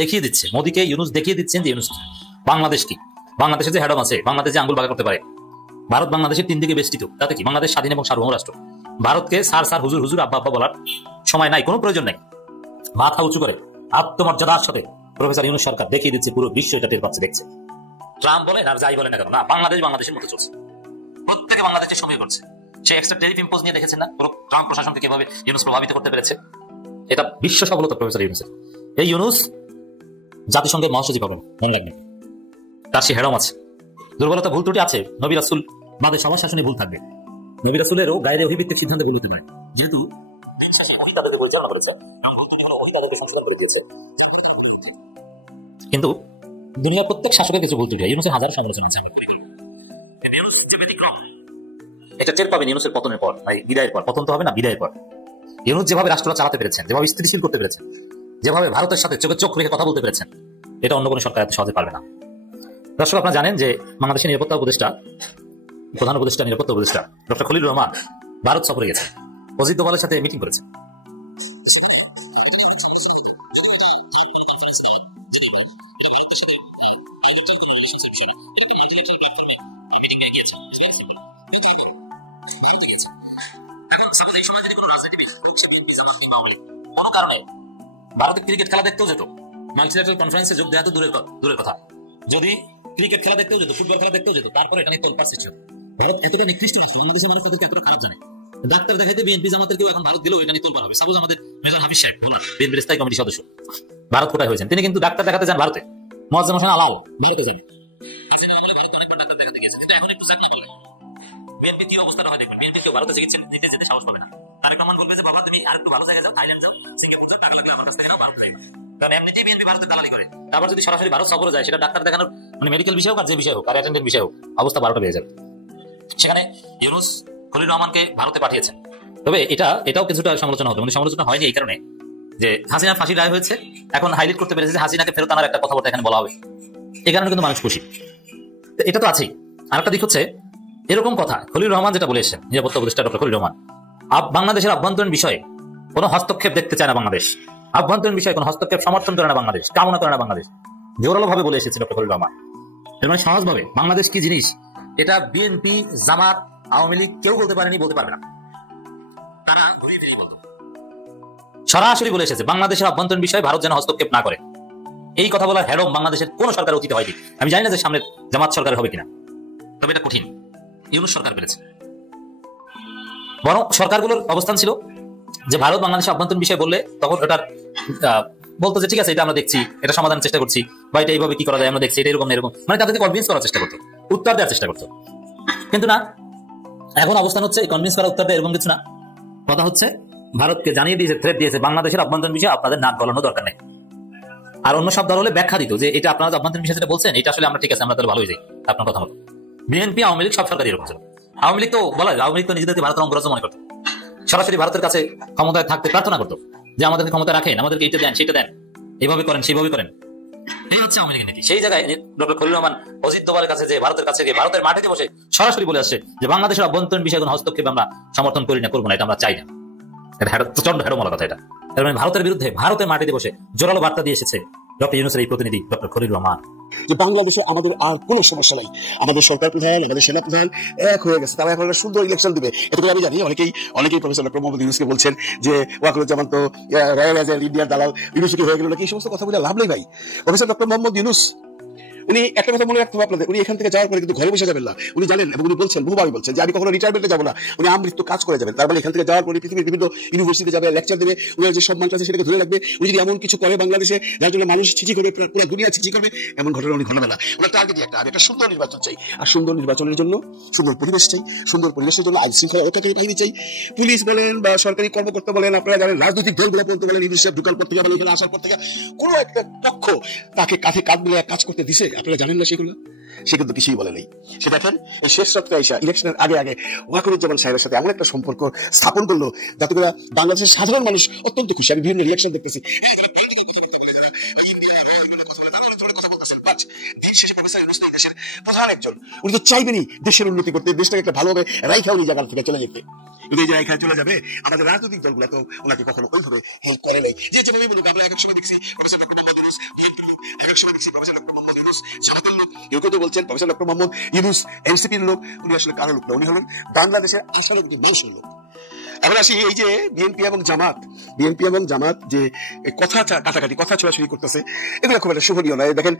দেখিয়ে দিচ্ছে, মোদীকে ইউনুস দেখিয়ে দিচ্ছেন যে ইউনুস বাংলাদেশ কি, বাংলাদেশে যে হেডম আছে, বাংলাদেশ যে আঙ্গুল বাঁকা করতে পারে, ভারত বাংলাদেশের 3 দিকে বেষ্টিত, তাতে কি বাংলাদেশ স্বাধীন এবং সার্বভৌম রাষ্ট্র। ভারতকে স্যার স্যার হুজুর হুজুর আব্বা আব্বা বলার সময় নাই, কোনো প্রয়োজন নাই। মাথা উঁচু করে আত্মমর্যাদার সাথে প্রফেসর ইউনুস সরকার দেখিয়ে দিচ্ছে, পুরো বিশ্ব এটা টের পাচ্ছে, দেখছে। ট্রাম্প বলেন আর যাই বলেন না কেন, না বাংলাদেশ বাংলাদেশের মতো চলছে, প্রত্যেকে বাংলাদেশের সঙ্গে করছে। সে এক্সট্রা টেরিফ ইম্পোজ নিয়ে দেখেছেন না পুরো ট্রাম্প প্রশাসনকে কিভাবে ইউনুস প্রভাবিত করতে পেরেছে। এটা বিশ্ব সফলতা প্রফেসর ইউনুসের। এই ইউনুস জাতিসংঘের মহাসচিব হবেন, মনে রাখবেন। তার সে হেডম আছে, দুর্বলতা ভুল ত্রুটি আছে, নবী রাসূল বাদে সবার শাসনে ভুল থাকবে। নবী রাসূলেরও গায়ের অভিভিত্তিক সিদ্ধান্তে ভুল হতে পারে, যেহেতু পরিচালনা করেছে, কিন্তু দুনিয়ার প্রত্যেক শাসকের কিছু ভুল ত্রুটি হয়। ইউনুসের হাজার সমালোচনা আছে, এটা টের পাবেন ইউনুসের পতনের পর, বিদায়ের পর। পতন তো হবে না, বিদায়ের পর। ইউনুস যেভাবে রাষ্ট্রটা চালাতে পেরেছেন, যেভাবে স্থিতিশীল করতে পেরেছেন, যেভাবে ভারতের সাথে চোখে চোখ রেখে কথা বলতে পেরেছেন, এটা অন্য কোনো সরকার এত সহজে পারবে না। দর্শক, আপনারা জানেন যে বাংলাদেশের নিরাপত্তা উপদেষ্টা, প্রধান উপদেষ্টা, নিরাপত্তা উপদেষ্টা ডক্টর খলিলুর রহমান ভারত সফরে গেছেন, অজিত দোভালের সাথে মিটিং করেছেন। কোনো কারণে ভারতে ক্রিকেট খেলা দেখতেও যেত, মাল্টিল্যাটারাল কনফারেন্সে যোগ দেওয়া তো দূরের কথা, যদি ক্রিকেট খেলা দেখতেও যেত, ফুটবল খেলা দেখতেও যেত, তারপরে এখানে তোলপাড় সৃষ্টি হতো। ভারত এতটা নিকৃষ্ট রাষ্ট্র, বাংলাদেশের মানুষ তাদেরকে এতটা খারাপ জানে। ডাক্তার দেখাইতে বিএনপি জামাতের কেউ এখন ভারত দিলেও এটা নিয়ে তোলপাড় হবে। সাপোজ আমাদের মেজর হাফিজ সাহেব বিএনপির স্থায়ী কমিটির সদস্য, ভারত কোটায় হয়েছেন, তিনি কিন্তু ডাক্তার দেখাতে যান ভারতে, মুয়াজ্জেম হোসেন আলাল ভারতে যান। বিএনপি কি অবস্থা হয় দেখবেন, বিএনপি কেউ ভারতে চিকিৎসা দিতে যেতে সাহস পাবে না। তারেক রহমান বলবে যে বাবা তুমি আরেকটু ভালো জায়গায় যাও, থাইল্যান্ড যাও, সিঙ্গাপুর যাও, টাকা লাগবে আমার কাছ থেকে নাও, ভারত থেকে। কারণ এমনিতেই বিএনপি ভারতে দালালি করে। তারপর যদি সরাসরি ভারত সফরে যায়, সেটা ডাক্তার দেখানোর মানে মেডিকেল বিষয় হোক আর যে বিষয় হোক, আর অ্যাটেন্ডেন্ট বিষয় হোক, অবস্থা 12টা বেজে যাবে। সেখানে ইউনুস খলিলুর রহমানকে ভারতে পাঠিয়েছেন। তবে এটাও কিছুটা সমালোচনা হতো, মানে সমালোচনা হয়নি এই কারণে যে হাসিনার ফাঁসি রায় হয়েছে, এখন হাইলাইট করতে পেরেছে যে হাসিনাকে ফেরত আনার একটা কথাবার্তা এখানে বলা হবে, এই কারণে কিন্তু মানুষ খুশি। এটা তো আছেই। আরেকটা দিক হচ্ছে, এরকম কথা খলিলুর রহমান যেটা বলে এসেছেন, নিরাপত্তা উপদেষ্টা ডক্টর খলিলুর রহমান, বাংলাদেশের আভ্যন্তরীণ বিষয়ে কোনো হস্তক্ষেপ দেখতে চায় না বাংলাদেশ, আভ্যন্তরীণ বিষয়ে কোনো হস্তক্ষেপ সমর্থন করে না বাংলাদেশ, কামনা করে না বাংলাদেশ, জোরালো ভাবে বলে এসেছে ডক্টর খলিলুর রহমান। এর মানে সহজভাবে বাংলাদেশ কি জিনিস এটা বিএনপি, জামাত, আওয়ামী লীগ কেউ বলতে পারেনি, বলতে পারবে না। সরাসরি বলে এসেছে বাংলাদেশের আভ্যন্তরীণ বিষয়ে ভারত যেন হস্তক্ষেপ না করে। এই কথা বলার হেডম বাংলাদেশের কোন সরকার অতীতে হয়নি। আমি জানি না যে সামনে জামাত সরকার হবে কিনা, তবে এটা কঠিন। ইউনুস সরকার পেরেছে। বরং সরকারগুলোর অবস্থান ছিল যে ভারত বাংলাদেশের আভ্যন্তরীণ বিষয় বললে তখন ওটার বলতো যে ঠিক আছে, এটা আমরা দেখছি, এটা সমাধানের চেষ্টা করছি, বা এটা এইভাবে কি করা যায় আমরা দেখছি, এটা এরকম এরকম, মানে তাদেরকে কনভিন্স করার চেষ্টা করতো, উত্তর দেওয়ার চেষ্টা করতো। কিন্তু না, এখন অবস্থান হচ্ছে কনভিন্স করা, উত্তর দেয় এরকম কিছু না। কথা হচ্ছে ভারতকে জানিয়ে দিয়েছে, থ্রেট দিয়েছে, বাংলাদেশের আভ্যন্তরীণ বিষয়ে আপনাদের নাক গলানো দরকার নেই। আর অন্য সব দল হলে ব্যাখ্যা দিত যে এটা আপনারা আভ্যন্তরীণ বিষয় যেটা বলছেন, এটা আসলে আমরা ঠিক আছে, আমরা তাহলে ভালো হয়ে যাই আপনার কথা মতো। বিএনপি, আওয়ামী লীগ সব সরকার এরকম ছিল। আওয়ামী লীগ তো বলা যায়, আওয়ামী লীগ তো নিজেদেরকে ভারতের অঙ্গরাজ্য মনে করতো, সরাসরি ভারতের কাছে ক্ষমতায় থাকতে প্রার্থনা করতো যে আমাদেরকে ক্ষমতা রাখেন, আমাদেরকে এইটা দেন, সেটা দেন, এইভাবে করেন, সেইভাবে করেন। এই হচ্ছে আওয়ামী লীগের নীতি। সেই জায়গায় ডক্টর খলিলুর রহমান অজিত দোভালের কাছে যে ভারতের কাছে গিয়ে ভারতের মাটিতে বসে সরাসরি বলে আসছে যে বাংলাদেশের অভ্যন্তরীণ বিষয়ে কোনো হস্তক্ষেপ আমরা সমর্থন করি না, করবো না, এটা আমরা চাই না। এটা প্রচন্ড হেডমলা কথা। এটা মানে ভারতের বিরুদ্ধে ভারতের মাটিতে বসে জোরালো বার্তা দিয়ে এসেছে ডক্টর ইউনূসের এই প্রতিনিধি ডক্টর খলিলুর রহমান, যে বাংলাদেশে আমাদের আর কোনো সমস্যা নাই, আমাদের সরকার প্রধান, আমাদের সেনা প্রধান এক হয়ে গেছে, তারা এখন একটা সুন্দর ইলেকশন দিবে। এটুকু আমি জানি। অনেকেই প্রফেসর ডক্টর মোহাম্মদ ইউনূসকে বলছেন যে ওয়াকারুজ্জামান তো রয়্যাল এজেন্ট, ইন্ডিয়ার দালাল, ইউনিভার্সিটি হয়ে গেল নাকি। এই সমস্ত কথা বলে লাভ নেই ভাই। প্রফেসর ডক্টর মোহাম্মদ ইউনূস উনি একটা কথা মনে রাখতে হবে আপনাদের, উনি এখান থেকে যাওয়ার পরে কিন্তু ঘরে বসে যাবেন না। উনি জানেন এবং উনি বলছেন, বহুভাবে বলছেন যে আমি কখনো রিটায়ারমেন্টে যাবো না, উনি আমৃত্যু কাজ করে যাবেন। তার মানে এখান থেকে যাওয়ার পরে পৃথিবীর বিভিন্ন ইউনিভার্সিটি যাবে, লেকচার দেবে, উনার যে সম্মানটা আছে সেটাকে ধরে রাখবে। উনি যদি এমন কিছু করে বাংলাদেশে যার জন্য মানুষ ছিচি করবে, পুরো দুনিয়া ছিচি করবে, এমন ঘটনা উনি ঘটাবে না। ওনার টার্গেট একটা, আমি একটা সুন্দর নির্বাচন চাই। আর সুন্দর নির্বাচনের জন্য সুন্দর পরিবেশ চাই, সুন্দর পরিবেশের জন্য আইন শৃঙ্খলা রক্ষাকারী বাহিনী চাই। পুলিশ বলেন বা সরকারি কর্মকর্তা বলেন, আপনারা জানেন রাজনৈতিক দলগুলো বলতে বলেন, ইউনিভার্সিটি ঢুকার পর থেকে বা এখানে আসার পর থেকে কোনো একটা পক্ষ তাকে কাঁধে কাঁধ মিলিয়ে কাজ করতে দিছে, আপনারা জানেন না সেগুলো। সে কিন্তু কিছুই বলে নেই। সে দেখেন এই শেষ রাত্রে আইসা ইলেকশনের আগে ওয়াকারুজ্জামান সাহেবের সাথে এমন একটা সম্পর্ক স্থাপন করলো যাতে করে বাংলাদেশের সাধারণ মানুষ অত্যন্ত খুশি। আমি বিভিন্ন ইলেকশন দেখতেছি, দেশের প্রধান একজন, উনি তো চাইবেনই দেশের উন্নতি করতে, দেশটাকে একটা ভালোভাবে রাইখা উনি জায়গা থেকে চলে যেতে। কিন্তু এই যে রাইখা চলে যাবে, আমাদের রাজনৈতিক দলগুলো তো ওনাকে কখনো ওইভাবে হেল্প করে নাই। যে যেভাবে বলুক, আমরা এক সময় দেখছি professor doctor Mohammad Yunus professor doctor Mohammad Yunus জামাতের লোক, কেউ কেউ বলছেন প্রফেসর ডক্টর মোহাম্মদ ইউনূস এনসিপির লোক। উনি আসলে কারো লোক না, উনি হলেন বাংলাদেশের আশার একটি মানুষের লোক। এখন আসি এই যে বিএনপি এবং জামাত যে কথা কাটাকাটি, কথা ছোড়াছুড়ি করতেছে, এগুলো খুব একটা শুভনীয় নয়। দেখেন,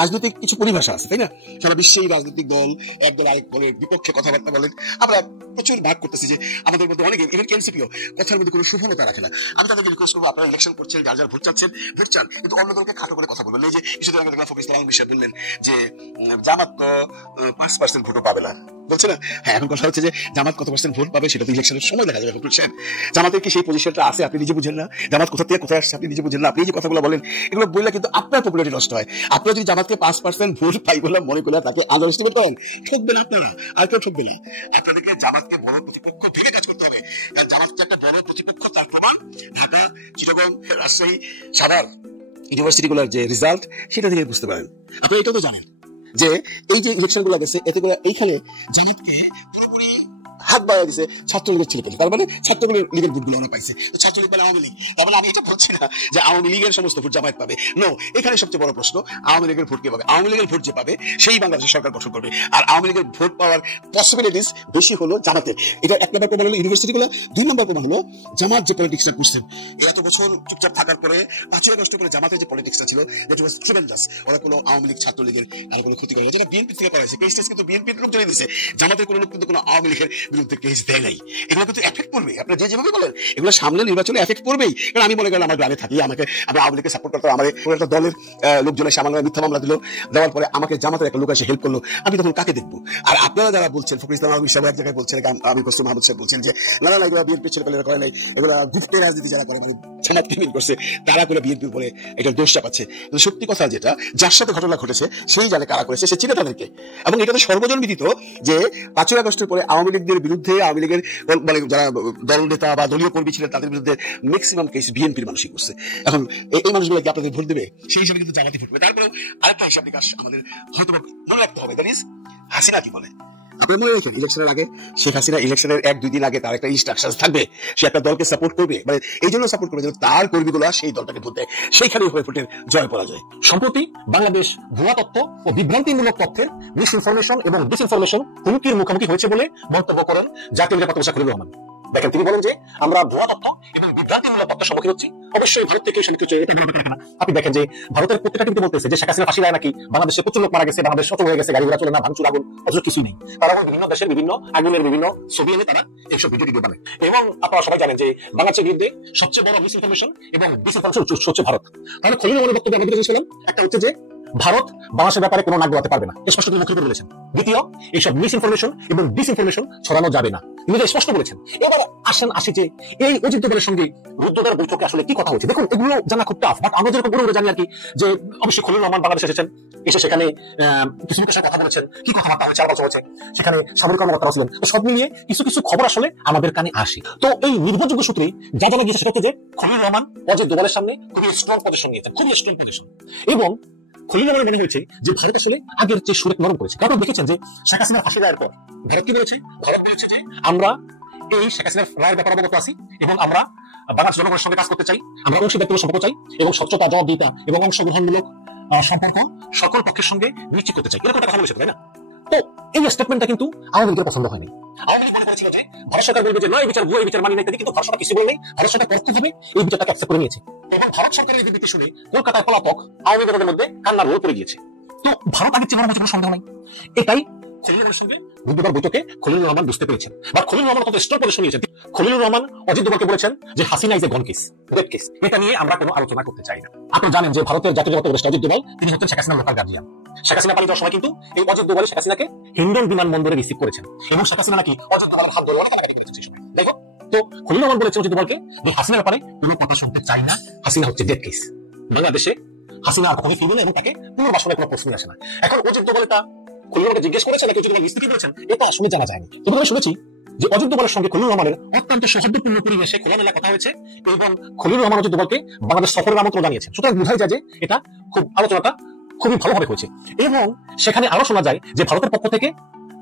রাজনৈতিক কিছু পরিভাষা আছে, তাই না? সারা বিশ্বেই রাজনৈতিক দল এক দল আরেক দলের বিপক্ষে কথাবার্তা বলেন। আমরা প্রচুর ভাগ করতেছি যে আমাদের মধ্যে অনেকে, ইভেন এনসিপিও, কথার মধ্যে কোনো শুভনতা রাখে না। আমি তাদেরকে রিকোয়েস্ট করবো, আপনারা ইলেকশন করছেন, যার যার ভোট চাচ্ছেন, ভোট চান, কিন্তু অন্য দলকে খাটো করে কথা বলবেন। এই যে ইস্যুতে ফকির ইসলাম বিষয় বললেন যে জামাত 5% ভোটও পাবে না, বলছে না? হ্যাঁ, এখন কথা হচ্ছে যে জামাত কত পার্সেন্ট ভোট পাবে সেটা তো ইলেকশনের সময় দেখা যাবে। জামাতের কি সেই পজিশনটা আছে আপনি নিজে বুঝেন না? জামাত কোথা থেকে কোথায় আসছে আপনি নিজে বুঝেন না? আপনি যে কথাগুলো বলেন এগুলো বললে কিন্তু আপনার পপুলারিটি নষ্ট হয়। আপনারা যদি জামাতকে 5% ভোট পাই বলে মনে করলে তাকে আন্ডার এস্টিমেট করেন, ঠকবেন আপনারা, আর কেউ ঠকবে না। আপনাদেরকে জামাতকে বড় প্রতিপক্ষ ভেবে কাজ করতে হবে, কারণ জামাতকে একটা বড় প্রতিপক্ষ, তার প্রমাণ ঢাকা, চিটাগং, রাজশাহী, সাভার ইউনিভার্সিটিগুলোর যে রেজাল্ট সেটা থেকে বুঝতে পারেন। আপনারা এটাও তো জানেন যে এই যে ইলেকশন গুলো গেছে, এতে করে এইখানে জামাতকে পুরোপুরি হাত বাড়াই দিছে ছাত্রলীগের ছেলে পেলে। তার মানে ছাত্রলীগের ভোটগুলো ওরা পাইছে। তো ছাত্রলীগ মানে আওয়ামী লীগ, তার মানে আমি এটা বলছি না যে আওয়ামী লীগের সমস্ত ভোট জামায়াত পাবে। নো, এখানে সবচেয়ে বড় প্রশ্ন আওয়ামী লীগের ভোট কে পাবে? আওয়ামী লীগের ভোট যে পাবে সেই বাংলাদেশের সরকার গঠন করবে, আর আওয়ামী লীগের ভোট পাওয়ার পসিবিলিটিস বেশি হলো জামাতের। এটা 1 নম্বর প্রমাণ হলো ইউনিভার্সিটিগুলো। 2 নম্বর প্রমাণ হলো জামাত যে পলিটিক্সটা করছে এত বছর চুপচাপ থাকার পরে 5 নষ্ট করে জামাতের যে পলিটিক্সটা ছিল দ্যাট ওয়াজ ট্রিমেন্ডাস। ওরা কোনো আওয়ামী লীগ ছাত্রলীগের আর কোনো ক্ষতি করে, যেটা বিএনপি থেকে করা হয়েছে। কেসটা কিন্তু বিএনপির লোক জেনে দিয়েছে, জামাতের কোনো লোক কিন্তু কোনো আওয়ামী লীগের বিরুদ্ধে কেস দেয় নাই। এগুলো কিন্তু এফেক্ট করবে, আপনারা যেভাবে বলেন এগুলো সামনে নির্বাচনে এফেক্ট করবেই। কারণ আমি মনে করেন আমার গ্রামে থাকি, আমি আওয়ামী লীগকে সাপোর্ট করতাম, আমার একটা দলের লোকজন এসে আমার মিথ্যা মামলা দিল, দেওয়ার পরে আমাকে জামাতের একটা লোক এসে হেল্প করলো, আমি তখন কাকে দেখবো? আর আপনারা যারা বলছেন, ফখরুল ইসলাম আলমী সাহেব এক জায়গায় বলছেন, আমি কসম মাহমুদ সাহেব বলছেন যে না না, এগুলো বিএনপি ছেলেপেলেরা করে নাই, এগুলো যুক্তের রাজনীতি যারা করে, মানে জামাত কেমিন করছে, তারা করে বিএনপির উপরে এটার দোষটা পাচ্ছে। কিন্তু সত্যি কথা যেটা, যার সাথে ঘটনা ঘটেছে সেই জানে কারা করেছে, সে চিনে তাদেরকে। এবং এটা তো সর্বজন বিদিত যে 5 আগস্টের পরে আওয়ামী লীগদের বিরুদ্ধে, আওয়ামী লীগের মানে যারা দল নেতা বা দলীয় কর্মী ছিলেন তাদের বিরুদ্ধে ম্যাক্সিমাম কেস বিএনপির মানুষই করছে। এখন এই মানুষগুলো কি আপনাদের ভোট দেবে? সেই হিসাবে কিন্তু জামাতি ভোট দেবে। তারপরে আরেকটা হিসাব নিকাশ আমাদের হয়তো মনে রাখতে হবে, দ্যাট ইজ হাসিনা কি বলে। আপনার মনে রাখেন, ইলেকশনের আগে শেখ হাসিনা, ইলেকশনের 1-2 দিন আগে তার একটা ইনস্ট্রাকশন থাকবে, সে একটা দলকে সাপোর্ট করবে, মানে এই জন্য সাপোর্ট করবে যেন তার কর্মীগুলো সেই দলটাকে ভোট দেয়, সেইখানেই হবে ভোটের জয় পরাজয়। সম্প্রতি বাংলাদেশ ভুয়া তথ্য ও বিভ্রান্তিমূলক তথ্যের মিস ইনফরমেশন এবং ডিসইনফরমেশন হুমকির মুখোমুখি হয়েছে বলে মন্তব্য করেন জাতীয় নিরাপত্তা খলিলুর রহমান। দেখেন, তিনি বলেন যে আমরা ভুয়া তথ্য এবং বিভ্রান্তিমূলক তথ্যের সম্মুখীন হচ্ছি। অবশ্যই ভারত থেকে আপনি দেখেন যে ভারতের প্রত্যেকটা কিন্তু বলতেছে যে শেখ হাসিনা ফাঁসি দেয় নাকি, বাংলাদেশে প্রচুর লোক মারা গেছে, বাংলাদেশ শত হয়ে গেছে, গাড়ি ঘোড়া চলে না, ভাঙচুর আগুন, অথচ কিছুই নেই। তারা বিভিন্ন দেশের বিভিন্ন আগুনের বিভিন্ন ছবি এনে তারা এইসব ভিডিও বানায়। এবং আপনারা সবাই জানেন যে বাংলাদেশের বিরুদ্ধে সবচেয়ে বড় মিস ইনফরমেশন এবং ডিসইনফরমেশন হচ্ছে ভারত। তাহলে খলিল রহমানের বক্তব্যে আমাদের বলেছিলাম একটা হচ্ছে যে ভারত বাংলাদেশের ব্যাপারে কোনো নাক গলাতে পারবে না, স্পষ্ট করে মুখে বলেছেন। দ্বিতীয়, এইসব মিস ইনফরমেশন এবং ডিসইনফরমেশন ছড়ানো যাবে না, তিনি স্পষ্ট বলেছেন। এবার আসি যে এই অজিত দোভালের সঙ্গে রুদ্রদ্বার বৈঠকে আসলে কি কথা হচ্ছে। দেখুন, এগুলো জানা খুব টাফ, বাট আমরা যেরকম বড় জানি আর কি, যে অবশ্যই খলিল রহমান বাংলাদেশে এসেছেন, এসে সেখানে কিছু লোকের সাথে কথা বলেছেন, কি কথাবার্তা হয়েছে, আলোচনা হয়েছে, সেখানে সামরিক কর্মকর্তারা ছিলেন। তো সব মিলিয়ে কিছু কিছু খবর আসলে আমাদের কানে আসে। তো এই নির্ভরযোগ্য সূত্রেই যা জানা গিয়েছে সেটা হচ্ছে যে খলিল রহমান অজিত দোভালের সামনে খুবই স্ট্রং পজিশন নিয়েছেন, খুবই স্ট্রং পজিশন। এবং খলিল রহমানের মনে হয়েছে যে ভারত আসলে আগের চেয়ে সুরে নরম করেছে। কারণ দেখেছেন যে শেখ হাসিনার ফাঁসি দেওয়ার পর ভারত কি বলেছে? ভারত বলেছে যে আমরা এই শেখ হাসিনার রায়ের ব্যাপারে অবগত আছি এবং আমরা বাংলাদেশ জনগণের সঙ্গে কাজ করতে চাই, আমরা অংশীদারিত্ব সম্পর্ক চাই এবং স্বচ্ছতা, জবাবদিহিতা এবং অংশগ্রহণমূলক সম্পর্ক সকল পক্ষের সঙ্গে নিশ্চিত করতে চাই, এরকম একটা কথা বলেছে, তাই না? তো এই স্টেটমেন্টটা কিন্তু আওয়ামী লীগের পছন্দ হয়নি। আওয়ামী লীগ বলেছিল যে ভারত সরকার বলবে যে না, এই বিচার ভুয়া, এই বিচার মানি না ইত্যাদি, কিন্তু ভারত সরকার কিছু বলে নেই। ভারত সরকার পরোক্ষভাবে এই বিচারটাকে অ্যাকসেপ্ট করে নিয়েছে এবং ভারত সরকারের এই বিবৃতি শুনে কলকাতায় পলাতক আওয়ামী লীগের মধ্যে কান্নার রোল পড়ে গিয়েছে। তো ভারত আগের চেয়ে কোনো সন্দেহ নাই, এটাই খলিল রহমানের সঙ্গে রুদ্রদ্বার বৈঠকে খলিল রহমান বুঝতে পেরেছেন। বা খলিল রহমান কত স্ট্রং পজিশন নিয়েছেন। খলিল রহমান অজিত দোভালকে বলেছেন যে Hasina is a gone case, dead case, এটা নিয়ে আমরা কোনো আলোচনা করতে চাই না। আপনি জানেন যে ভারতের জাতীয় নিরাপত্তা উপদেষ্টা অজিত দোভাল, তিনি হচ্ছেন শেখ হাসিনার লোকাল গার্জিয়ান। শেখ হাসিনা পালিয়ে যাওয়ার সময় কিন্তু এই অজিত দোভাল শেখ হাসিনাকে হিন্ডন বিমানবন্দরে রিসিভ করেছেন এবং শেখ হাসিনা নাকি অজিত দোভালের হাত ধরে অনেক কাটাকাটি করেছেন সেই সময়। দেখো, তো খলিল রহমান বলেছেন অজিত দোভালকে যে হাসিনার ব্যাপারে কোনো কথা শুনতে চাই না, হাসিনা হচ্ছে ডেড কেস, বাংলাদেশে হাসিনা আর কখনোই ফিরবে না এবং তাকে পুনর্বাসনের কোনো প্রশ্নই আসে না। এখন অজিত দোভাল এটা খলিল রহমানকে জিজ্ঞেস করেছেন নাকি অজিত দোভাল স্ত্রী বলেছেন, এটা আসলে জানা যায়নি। তবে আমি শুনেছি যে অজিত দোভালের সঙ্গে খলিল রহমানের অত্যন্ত সৌহার্দ্যপূর্ণ পরিবেশে খোলামেলা কথা হয়েছে এবং খলিল রহমান অজিত দোভালকে বাংলাদেশ সফরের আমন্ত্রণ জানিয়েছেন। সুতরাং বোঝাই যায় যে এটা খুব আলোচনাটা খুবই ভালোভাবে হয়েছে। এবং সেখানে আরো শোনা যায় যে ভারতের পক্ষ থেকে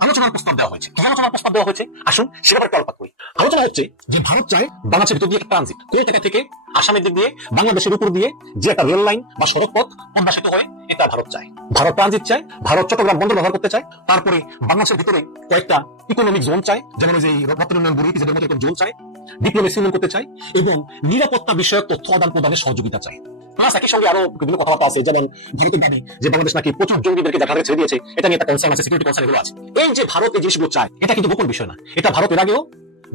আলোচনার প্রস্তাব দেওয়া হয়েছে। কি আলোচনার প্রস্তাব দেওয়া হয়েছে আসুন সে ব্যাপারে কল্পনা করি। আলোচনা হচ্ছে যে ভারত চায় বাংলাদেশের ভিতর দিয়ে একটা ট্রানজিট, কলকাতা থেকে আসামের দিক দিয়ে বাংলাদেশের উপর দিয়ে যে একটা রেল লাইন বা সড়ক পথ পদ্মা সেতু হয়ে এটা ভারত চায়। ভারত ট্রানজিট চায়, ভারত চট্টগ্রাম বন্দর ব্যবহার করতে চায়, তারপরে বাংলাদেশের ভিতরে কয়েকটা ইকোনমিক জোন চায়, যেমন যে রপ্তানি উন্নয়ন ব্যুরো মতো এরকম জোন চায়, ডিপ্লোমেসি উন্নয়ন করতে চায় এবং নিরাপত্তা বিষয়ক তথ্য আদান প্রদানের সহযোগিতা চায়। প্লাস একই সঙ্গে আরো বিভিন্ন কথাবার্তা আছে, যেমন ভারতের দাবি যে বাংলাদেশ নাকি প্রচুর জঙ্গিদেরকে দেখা ছেড়ে দিয়েছে, এটা নিয়ে একটা কনসার্ন আছে, সিকিউরিটি কনসার্ন এগুলো আছে। এই যে ভারত এই জিনিসগুলো চায় এটা কিন্তু গোপন বিষয় না, এটা ভারত এর আগেও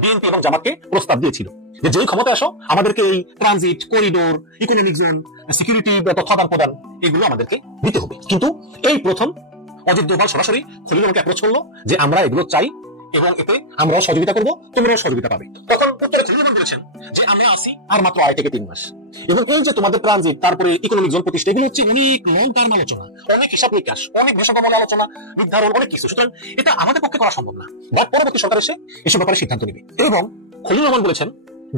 বিএনপি এবং জামাতকে প্রস্তাব দিয়েছিল যে যেই ক্ষমতা আসো আমাদেরকে এই transit, corridor, economic zone, security তথ্য আদান প্রদান এগুলো আমাদেরকে দিতে হবে। কিন্তু এই প্রথম অজিত দোভাল সরাসরি খলিল আমাকে অ্যাপ্রোচ করলো যে আমরা এগুলো চাই এবং এতে আমরা সহযোগিতা করবো, তোমরাও সহযোগিতা পাবে। তখন উত্তরে খলিল বলেছেন যে আমরা আসি আর মাত্র 2 থেকে 3 মাস, এবং এই যে তোমাদের ট্রানজিট তারপরে ইকোনমিক জোন প্রতিষ্ঠা এগুলো হচ্ছে অনেক লং টার্ম আলোচনা, অনেক হিসাব নিকাশ, অনেক বিষয়বল আলোচনা, নির্ধারণ, অনেক কিছু। সুতরাং এটা আমাদের পক্ষে করা সম্ভব না, বা পরবর্তী সরকার এসে এসব ব্যাপারে সিদ্ধান্ত নেবে। এবং খলিল রহমান বলেছেন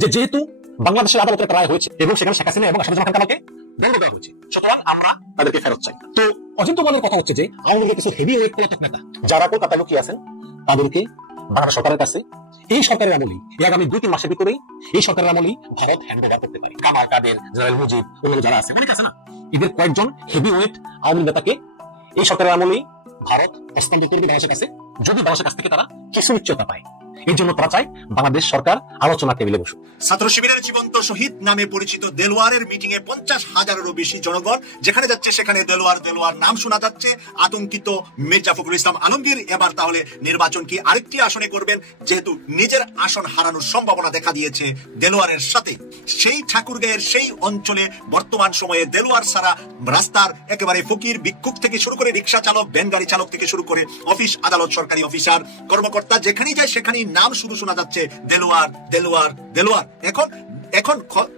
যে যেহেতু বাংলাদেশের আদালতের একটা রায় হয়েছে এবং সেখানে শেখ হাসিনা এবং আসাদুজ্জামান খান কামালকে দণ্ড দেওয়া হয়েছে, সুতরাং আমরা তাদেরকে ফেরত চাই। তো অজিত দোভালের কথা হচ্ছে যে আওয়ামী লীগের কিছু হেভি ওয়েট পলাতক নেতা যারা কলকাতায় লুকিয়ে আছেন তাদেরকে বাংলাদেশ সরকারের কাছে এই সরকারের আমলেই আগামী 2-3 মাসের ভিতরেই এই সরকারের আমলেই ভারত হ্যান্ড ওভার করতে পারে। কামাল, কাদের, জেনারেল মুজিব, অন্য যারা আছে অনেক আছে না, এদের কয়েকজন হেভি ওয়েট আওয়ামী লীগ নেতাকে এই সরকারের আমলেই ভারত হস্তান্তর করবে বাংলাদেশের কাছে, যদি বাংলাদেশের কাছ থেকে তারা কিছু নিশ্চয়তা পায়। এই জন্য তারা চায় বাংলাদেশ সরকার আলোচনা টেবিলে বসুক। ছাত্র শিবিরের জীবন্ত শহীদ নামে পরিচিত দেলোয়ারের মিটিং এ 50,000-এরও বেশি জনগণ যেখানে যাচ্ছে সেখানে দেলোয়ার নাম শোনা যাচ্ছে। আতঙ্কিত মির্জা ফখরুল ইসলাম আলমগীর এবার তাহলে নির্বাচন কি আরেকটি আসনে করবেন, যেহেতু নিজের আসন হারানোর সম্ভাবনা দেখা দিয়েছে দেলোয়ারের সাথে। সেই ঠাকুরগাঁয়ের সেই অঞ্চলে বর্তমান সময়ে দেলোয়ার ছাড়া রাস্তার একেবারে ফকির ভিক্ষুক থেকে শুরু করে রিক্সা চালক, ভ্যান গাড়ি চালক থেকে শুরু করে অফিস আদালত, সরকারি অফিসার, কর্মকর্তা যেখানেই যায় সেখানেই নাম শুধু শোনা যাচ্ছে দেলোয়ার। এখন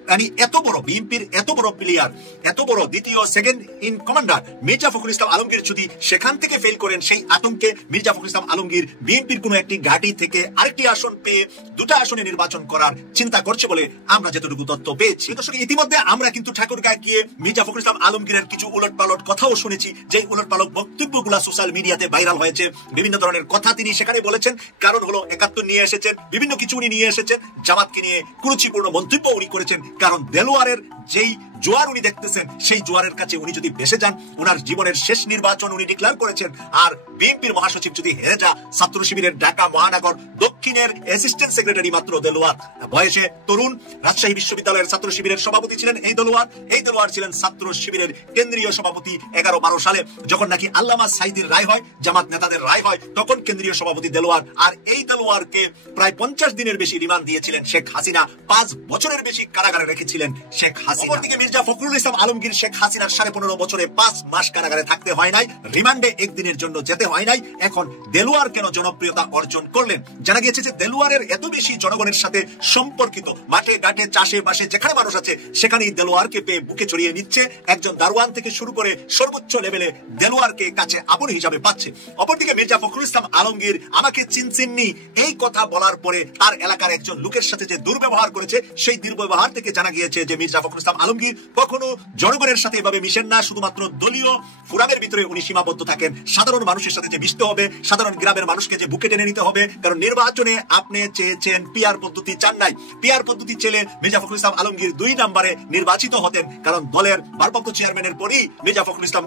মানে এত বড় বিএনপির এত বড় প্লেয়ার, এত বড় দ্বিতীয় second in commander Mirza Fakhrul Islam Alamgir যদি সেখান থেকে ফেল করেন, সেই আতঙ্কে মির্জা ফখরুল ইসলাম আলমগীর বিএনপির কোন একটি ঘাঁটি থেকে আরেকটি আসন পেয়ে 2টা আসনে নির্বাচন করার চিন্তা করছে বলে আমরা যতটুকু তথ্য পেয়েছি। দর্শক, ইতিমধ্যে আমরা কিন্তু ঠাকুরগাঁয় গিয়ে মির্জা ফখরুল ইসলাম আলমগীরের কিছু উলটপালট কথাও শুনেছি, যে উলটপালট বক্তব্যগুলা সোশ্যাল মিডিয়াতে ভাইরাল হয়েছে। বিভিন্ন ধরনের কথা তিনি সেখানে বলেছেন, কারণ হলো 71 নিয়ে এসেছেন, বিভিন্ন কিছু উনি নিয়ে এসেছেন, জামাতকে নিয়ে কুরুচিপূর্ণ মন্তব্য উনি করেছেন। কারণ দেলোয়ারের যেই জোয়ার উনি দেখতেছেন, সেই জোয়ারের কাছে উনি যদি ভেসে যান, ওনার জীবনের শেষ নির্বাচন উনি ডিক্লেয়ার করেছেন। আর বিএনপির মহাসচিব যদি হেরে যা, ছাত্র শিবিরের ঢাকা মহানগর দক্ষিণের অ্যাসিস্ট্যান্ট সেক্রেটারি মাত্র দেলোয়ার, বয়সে তরুণ, রাজশাহী বিশ্ববিদ্যালয়ের ছাত্র শিবিরের সভাপতি ছিলেন এই দেলোয়ার ছিলেন ছাত্র শিবিরের কেন্দ্রীয় সভাপতি 11-12 সালে, যখন নাকি আল্লামা সাইদির রায় হয়, জামাত নেতাদের রায় হয়, তখন কেন্দ্রীয় সভাপতি দেলোয়ার। আর এই দেলোয়ারকে প্রায় 50 দিনের বেশি রিমান্ড দিয়েছিলেন শেখ হাসিনা, 5 বছরের বেশি কারাগারে রেখেছিলেন শেখ হাসিনা। অপরদিকে মির্জা ফখরুল ইসলাম আলমগীর শেখ হাসিনার 15.5 বছরে 5 মাস কারাগারে থাকতে হয় নাই, রিমান্ডে 1 দিনের জন্য যেতে হয় নাই। এখন দেলোয়ার কেন জনপ্রিয়তা অর্জন করলেন? জানা গিয়েছে যে দেলোয়ারের এত বেশি জনগণের সাথে সম্পর্কিত, মাঠে ঘাটে চাষে বাসে যেখানে মানুষ আছে সেখানেই দেলোয়ারকে পেয়ে বুকে ছড়িয়ে নিচ্ছে। একজন দারোয়ান থেকে শুরু করে সর্বোচ্চ লেভেলে দেলোয়ারকে কাছে আপন হিসাবে পাচ্ছে। অপরদিকে মির্জা ফখরুল ইসলাম আলমগীর আমাকে চিনছেননি এই কথা বলার পরে তার এলাকার একজন লোকের সাথে যে দুর্ব্যবহার করেছে, সেই দুর্ব্যবহার থেকে জানা গিয়েছে যে মির্জা ফখরুল ইসলাম আলমগীর কখনো জনগণের সাথে এভাবে মিশেন না, শুধুমাত্র দলীয় ফোরামের ভিতরে উনি সীমাবদ্ধ থাকেন। সাধারণ মানুষের সাথে যে মিশতে হবে, সাধারণ গ্রামের মানুষকে যে বুকে টেনে নিতে হবে, কারণ নির্বাচনে আপনি চেয়েছেন পিআর পদ্ধতি, চান নাই। পিআর পদ্ধতি চেলে মির্জা ফখরুল ইসলাম আলমগীর 2 নম্বরে নির্বাচিত হতেন, কারণ দলের ভারপ্রাপ্ত চেয়ারম্যানের পরই মির্জা ফখরুল ইসলাম